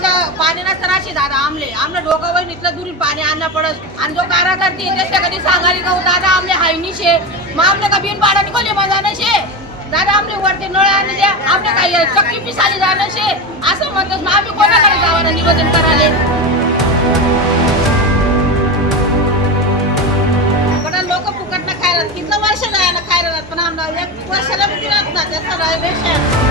पाणी नसताना अशी दादा आमले. आमलं डोकावर बहिणीतलं दुरून पाणी आणणं पडत. आणि जो कारागार ती त्याच्या कधी सांगाली का दादा आमले हायनी शे मग आपल्या का बिन पाडा निघले मजा नशे? दादा आमले वरते नळ आणि द्या. आपल्या काही चक्की पिसाली जाणं शे असं म्हणतात मग आम्ही कोणाकडे जावं निवेदन करायला? पण वर्ष जायला खायला जात पण आम्हाला एक वर्षाला बी दिलात ना त्याचा रहिवेश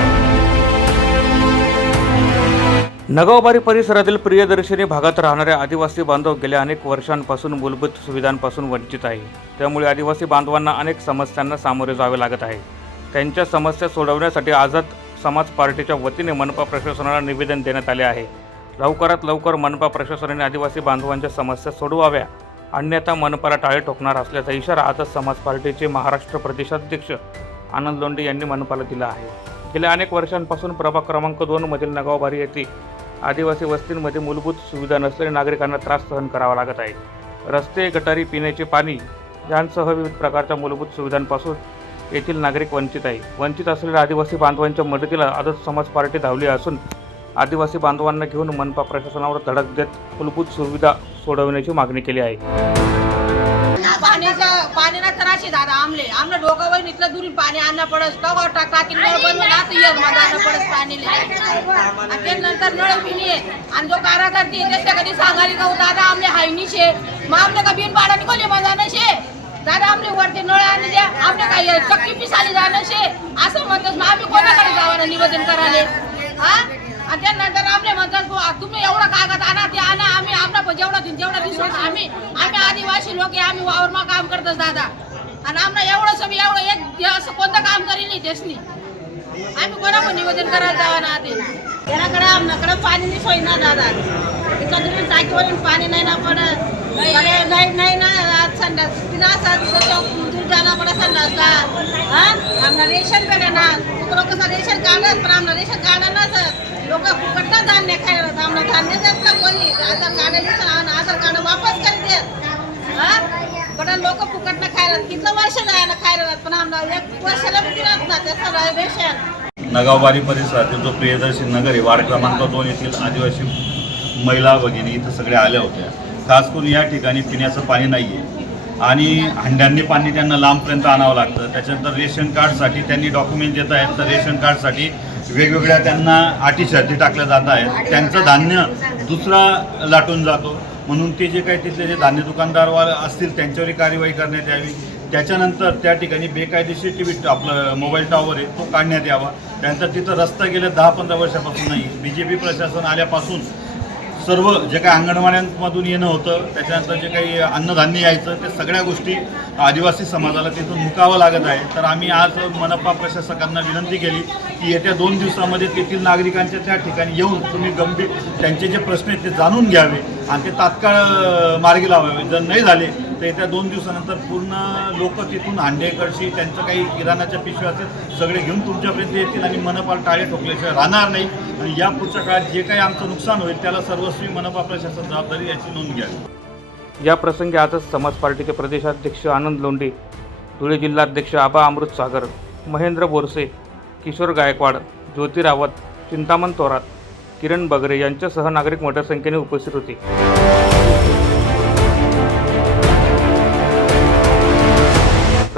नगावबारी परिसरातील प्रियदर्शनी भागात राहणारे आदिवासी बांधव गेल्या अनेक वर्षांपासून मूलभूत सुविधांपासून वंचित आहे. त्यामुळे आदिवासी बांधवांना अनेक समस्यांना सामोरे जावे लागत आहे. त्यांच्या समस्या सोडवण्यासाठी आझाद समाज पार्टीच्या वतीने मनपा प्रशासनाला निवेदन देण्यात आले आहे. लवकरात लवकर मनपा प्रशासनाने आदिवासी बांधवांच्या समस्या सोडवाव्या. अन्यथा मनपाला टाळे ठोकणार असल्याचा इशारा आझाद समाज पार्टीचे महाराष्ट्र प्रदेशाध्यक्ष आनंद लोंढे यांनी मनपाला दिला आहे. गेल्या अनेक वर्षांपासून प्रभाग क्रमांक दोनमधील नगावबारी येथे आदिवासी वस्तींमध्ये मूलभूत सुविधा नसल्याने नागरिकांना त्रास सहन करावा लागत आहे. रस्ते गटारी पिण्याचे पाणी यांसह विविध प्रकारच्या मूलभूत सुविधांपासून येथील नागरिक वंचित आहे. वंचित असलेल्या आदिवासी बांधवांच्या मदतीला आजच समाज पार्टी धावली असून आदिवासी बांधवांना घेऊन मनपा प्रशासनावर धडक देत मूलभूत सुविधा सोडवण्याची मागणी केली आहे. पाणी ना तर त्रास दादा आमले. आमला डोकं इथलं दुरी पाणी आणणं पडत टाकला की नळ बंद ना येत मग आणणं आणि ते नंतर नळ पिणी. आणि जो कारा करते त्याच्या कधी सांगाली का दादा आमले हायनी शे मग का बिन पाडा निघले मजा नशे? शे दादा आमले वरती नळ आणि द्या. आपल्या काही चक्की पिसाली जाणं शे असं म्हणतात मग आम्ही कोणाकडे जावं निवेदन करायला? हा? आणि त्यानंतर आपले म्हणतात तुम्ही एवढं कागद आणा ते आणा आम्ही आपला जेवढा दिन तेवढा दिसून आम्ही आम्ही आदिवासी लोक आहे आम्ही वावरमा काम करतो दादा. आणि आम्हाला एवढं सगळं एवढं एक असं कोणतं काम करील नाही तेच नाही आम्ही कोणाकडे निवेदन करायला जावं ना ते त्याकडे आमच्याकडे पाणी नाही सोय ना दादा. तिथं तुम्ही टाकीवरून पाणी नाही ना पडत नाही नाही ना आज संडास. तिला असं संडासला आम्हाला रेशन लोक कसं रेशन काढत पण आम्हाला रेशन काढा लोक धान्य खायला. आम्हाला धान्य देत ना कोणी. आधार कार्ड आधार कार्ड वापस कर देत. पण लोक फुकटनं खायला. किती वर्ष जायला खायला पण आम्हाला एक वर्षाला बी दिलात ना त्याचा नगावबारी परिसरातील जो प्रियदर्शी नगर आहे वार्ड क्रमांक दोन येथील आदिवासी महिला भगिनी इथं सगळ्या आल्या होत्या. खास करून या ठिकाणी पिण्याचं पाणी नाही आहे आणि हंड्यांनी पाणी त्यांना लांबपर्यंत आणावं लागतं. त्याच्यानंतर रेशन कार्डसाठी त्यांनी डॉक्युमेंट देत आहेत. तर रेशन कार्डसाठी वेगवेगळ्या त्यांना अटी शर्ती टाकल्या जात आहेत. त्यांचं धान्य दुसरा लाटून जातो. म्हणून ते जे काही तिथले जे धान्य दुकानदारवाले असतील त्यांच्यावरही कार्यवाही करण्यात यावी. त्याच्यानंतर त्या ठिकाणी बेकायदेशीर टी व्ही आपलं मोबाईल टॉवर आहे तो काढण्यात यावा. त्यानंतर तिथं रस्ता गेल्या दहा पंधरा वर्षापासून नाही बी जे पी प्रशासन आल्यापासून सर्व जे काही अंगणवाड्यांमधून येणं होतं त्याच्यानंतर जे काही अन्नधान्य यायचं ते सगळ्या गोष्टी आदिवासी समाजाला तिथून मुकावं लागत आहे. तर आम्ही आज मनपा प्रशासकांना विनंती केली की येत्या दोन दिवसामध्ये तेथील नागरिकांच्या त्या ठिकाणी येऊन तुम्ही गंभीर त्यांचे जे प्रश्न आहेत ते जाणून घ्यावे आणि ते तात्काळ मार्गी लावावे. जर नाही झाले तर येत्या दोन दिवसानंतर पूर्ण लोक तिथून हांडे कळशी त्यांचं काही किराणाच्या पिशव्या असेल सगळे घेऊन तुमच्यापर्यंत येतील आणि मनपाल टाळे ठोकल्याशिवाय राहणार नाही. आणि या पुढच्या काळात जे काही आमचं नुकसान होईल त्याला सर्वस्वी मनपा प्रशासन जबाबदारी याची नोंद घ्यावी. या प्रसंगी आजच समाज पार्टीचे प्रदेशाध्यक्ष आनंद लोंढे धुळे जिल्हाध्यक्ष आबा अमृत सागर महेंद्र बोरसे किशोर गायकवाड ज्योती रावत चिंतामण थोरात किरण बगरे यांच्यासह नागरिक मोठ्या संख्येने उपस्थित होते.